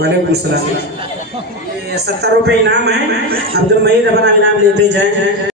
वालेकुम सलाम। ये 70 रुपये इनाम है। अब्दुल मईद अपना इनाम लेते जाएं।